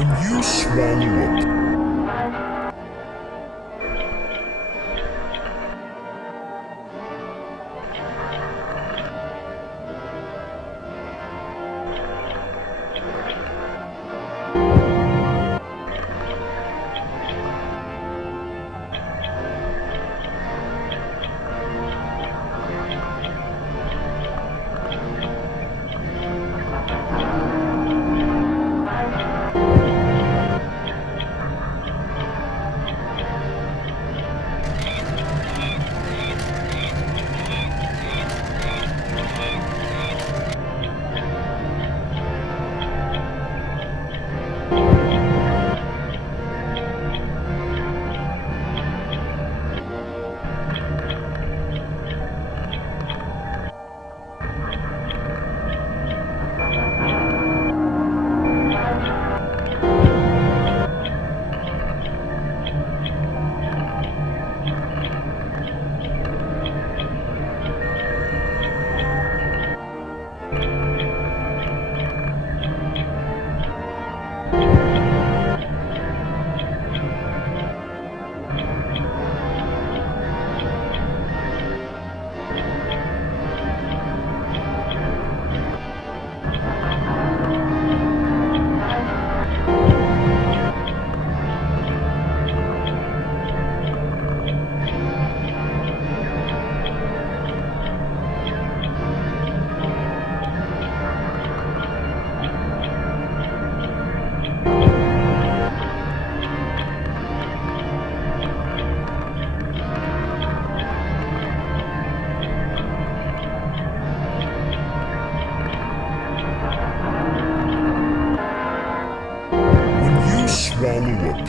When you swallow up swallow up.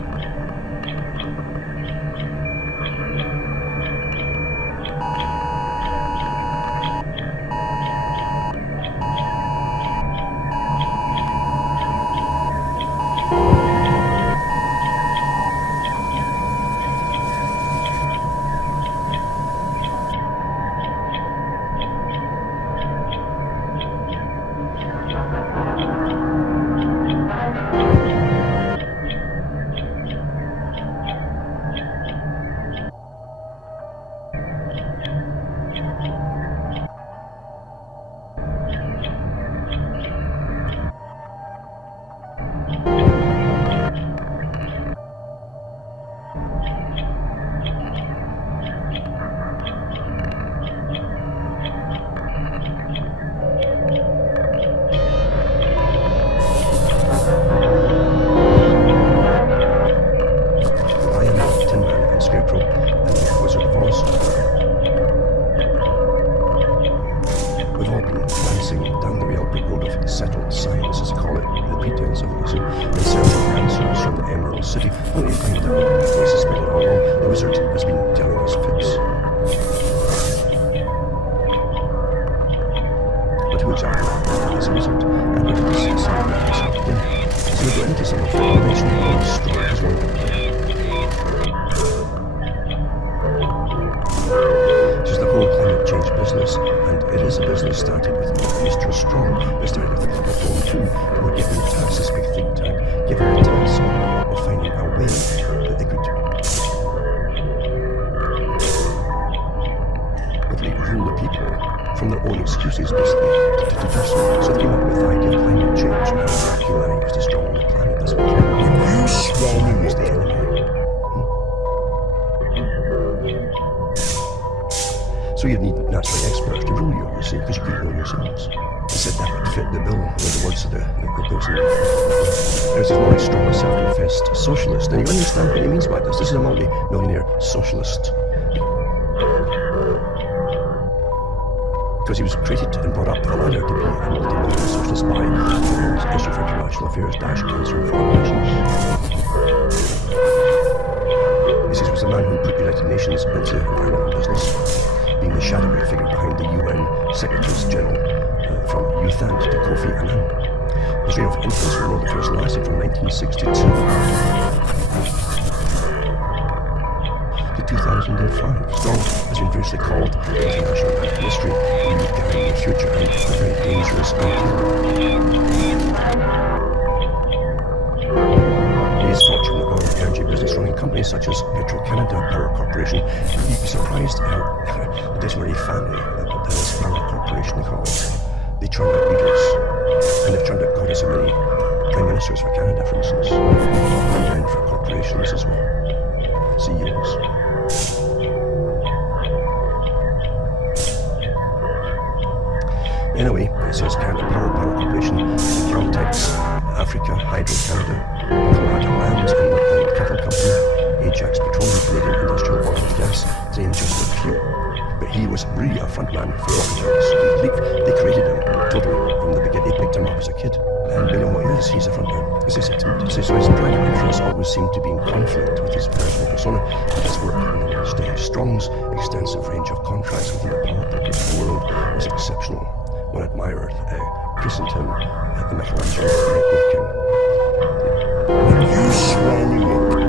So you'd need naturally experts to rule you see, because you couldn't rule yourselves. They said that would fit the bill, the words of the those. There's this Maurice Strong, a self-confessed socialist, and you understand what he means by this. This is a multi-millionaire socialist. Because he was created and brought up the ladder to be a multi-millionaire socialist by the Institute for International Affairs, Cancer and Foreign Relations. This was the man who put the United Nations into environmental business, being the shadowy figure behind the UN Secretaries General, from Youthant to Kofi Annan. His reign of influence in the world affairs lasted from 1962 to 2005. Strong has been variously called the international mystery, the new guy in the future, and a very dangerous anti-hero. companies such as Petro-Canada Power Corporation, you'd be surprised how the Desmarais family, that is Power Corporation they call it, they churn out leaders. And they've churned out God so many prime ministers for Canada, for instance, and for corporations as well, CEOs. Anyway, it says Canada Power Corporation, Caltex, Africa, Hydro Canada, Colorado Lands and Cattle Company, Ajax Petroleum, Canadian Industrial Oil and Gas, to name just a few. But he was really a frontman for Rocketers. They created him totally from the beginning. They picked him up as a kid. And you know what he is? He's a frontman. So his private interests always seem to be in conflict with his personal persona and his work on the world stage. Strong's extensive range of contracts within the power brokers of the world was exceptional. One admirer christened him the Michelangelo King. You swallow up.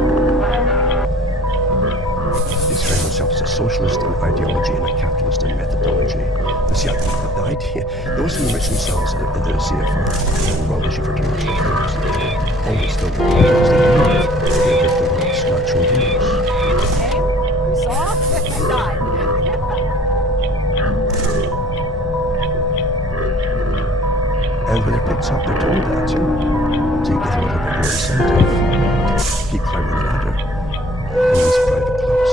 He described himself as a socialist in ideology and a capitalist in methodology. You see, the idea, those who enrich themselves at the CFR, the World Issue for International Affairs, always feel the because they believe they're the world's natural heroes. Okay, you saw? I died. And when they're picked up, they're told that to get a little bit more incentive, to keep climbing the ladder in these private clubs.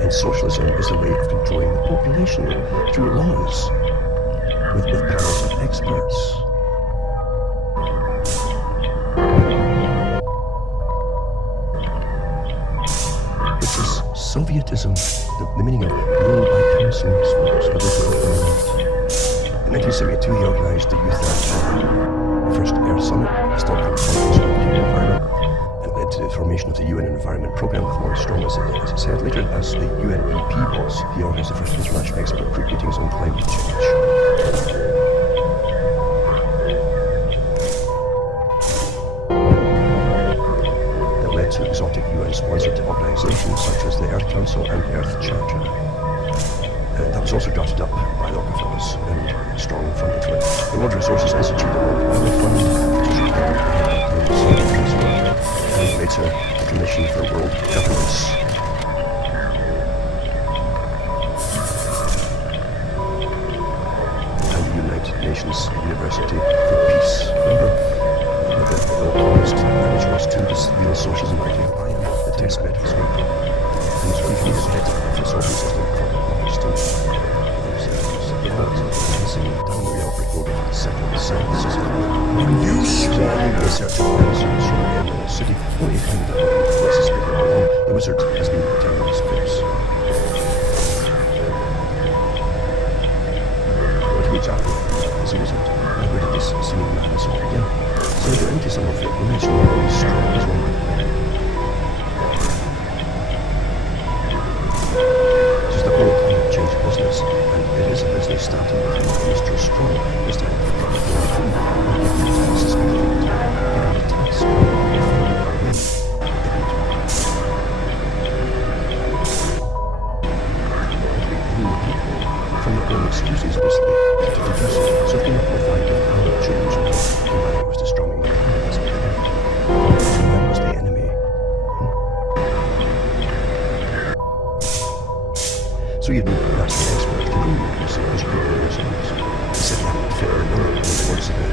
And socialism is a way of controlling the population through laws with panels of experts. Which is Sovietism, the meaning of rule by council, for those who don't know that. In 1972, he organized the Youth the first Earth Summit, a Stockholm Conference on Human Environment, and led to the formation of the UN Environment Programme with Maurice Strong as its head. Later, as the UNEP boss, he organized the first international expert group meetings on climate change. That led to exotic UN-sponsored organizations such as the Earth Council and Earth Charter. That was also drafted up by the Rockefellers and Strong funded for it. The World Resources Institute, the World Wildlife Fund, which is and later the Commission for World Governance. And the United Nations University for Peace. Remember the communist managers to this real socialism idea? I am the test bed for Swindle. And it's really the head of the social system for the down the real brick road of the second cells. You swallow Research on Emerald City, only kind of places people along. The wizard has been telling his fibs. What do we chat with? As a wizard, and where did this seeming madness all begin? So we go into some of it. We mentioned really Strong as one good player. Just the whole climate change business, and it is a business starting with Mr. Strong. This time, excuses basically to produce it. So they came up with the idea of climate change and how it was destroying the planet. And that was the enemy. So you'd need a national expert to rule you, see, because you couldn't do yourselves. He said that would fit the bill in the words of it.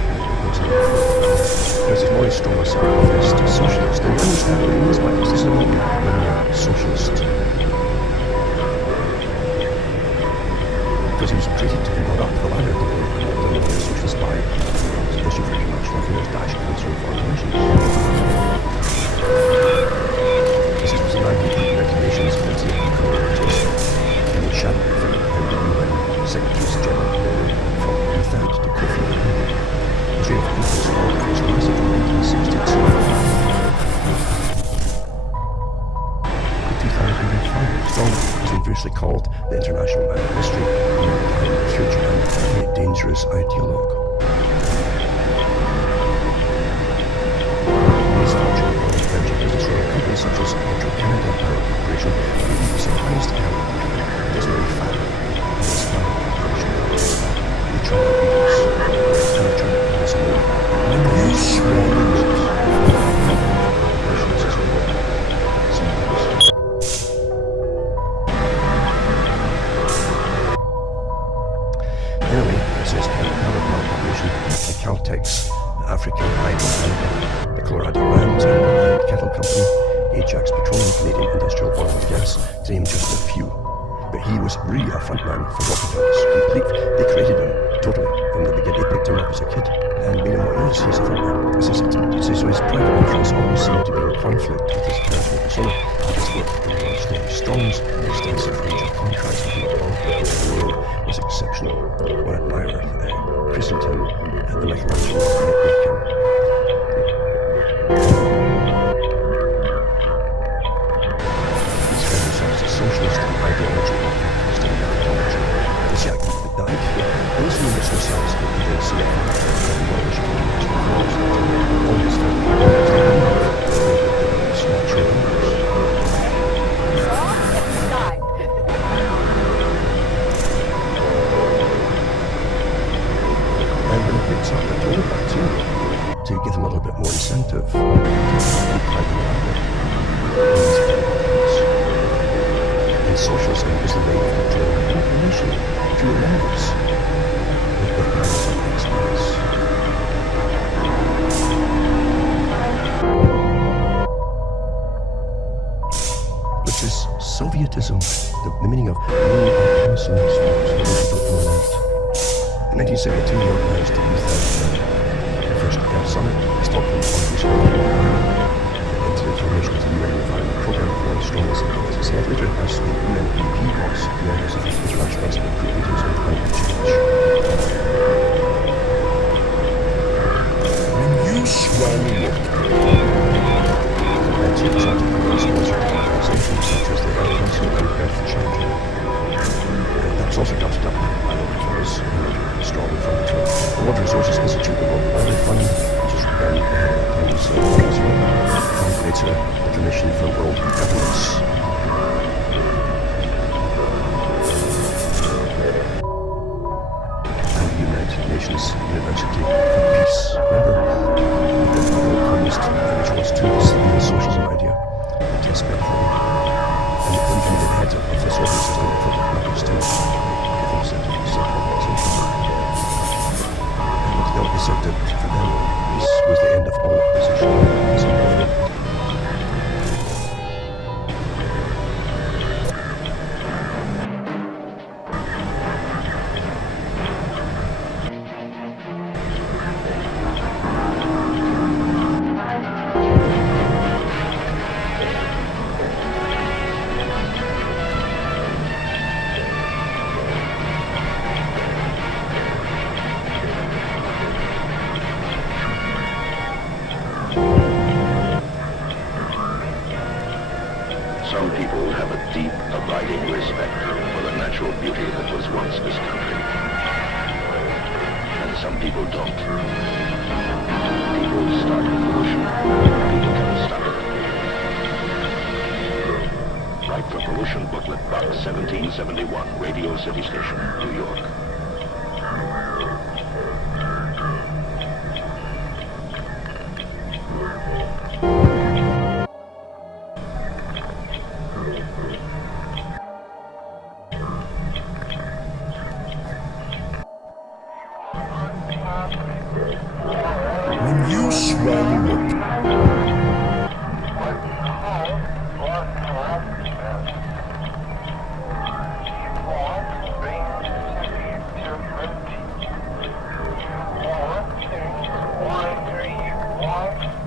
There's this Maurice Strong as a professed socialist, and you understand what he means by this. This is a moment when you're a socialist. Because he was treated to be brought up the ladder to be a socialist by the issue for international affairs, Daesh Council on Foreign Relations. This was the United Nations Committee in the shadow from the UN Secretaries General from Method to Kofi Annan. The trade of influence war was massive from 1962 to 2005. Strong has been variously called the international man of mystery, the future and a dangerous ideologue. us, to name just a few. But he was really a frontman for Rockefellers, complete. They created him totally from the beginning. They picked him up as a kid and made him what he is. He's a frontman. So his private interests always seem to be in conflict with his personal persona. His work in the story Storms, the extensive range of contracts that he developed with the world was exceptional. One admirer christened him the Michelangelo of networking. He's found himself as a socialist in ideology and capitalist in methodology. You see, the idea, those who enrich themselves in the DNC and knowledge of international laws, always found that they develop natural numbers. Died. And when it picks up, they're told that too, to give them a little bit more incentive to keep climbing the ladder. And socialism is the way of controlling information through numbers with the powers of experts. Which is Sovietism, the meaning of rule of personal spheres, for those who don't know that. In 1972, he organized the Youth the first summit. Stockholm Conference into the formation of the UN Environment Program for strong as I said. Later it has the UNEP was, UN as an international expert group leaders on climate change. When you swallow up, And to the scientific sponsored organizations such as the Earth Council and Earth Charter. That was also drafted up by the Rockefellers strongly from the World Resources Institute, the World Wildlife Fund, which is run ahead of that time, so and later the Commission for World Governance. And the United Nations University for Peace. Remember, the World Communist individuals to the socialism idea, the test bed for them. And even the head of this organization, the Project Marcus too, giving certificates of organization. And they said that for them, this was the end of all opposition. Some people have a deep, abiding respect for the natural beauty that was once this country. And some people don't. People start pollution. People can stop it. Write for Pollution Booklet Box 1771, Radio City Station, New York. when you swallow up, One, two, 3, 1.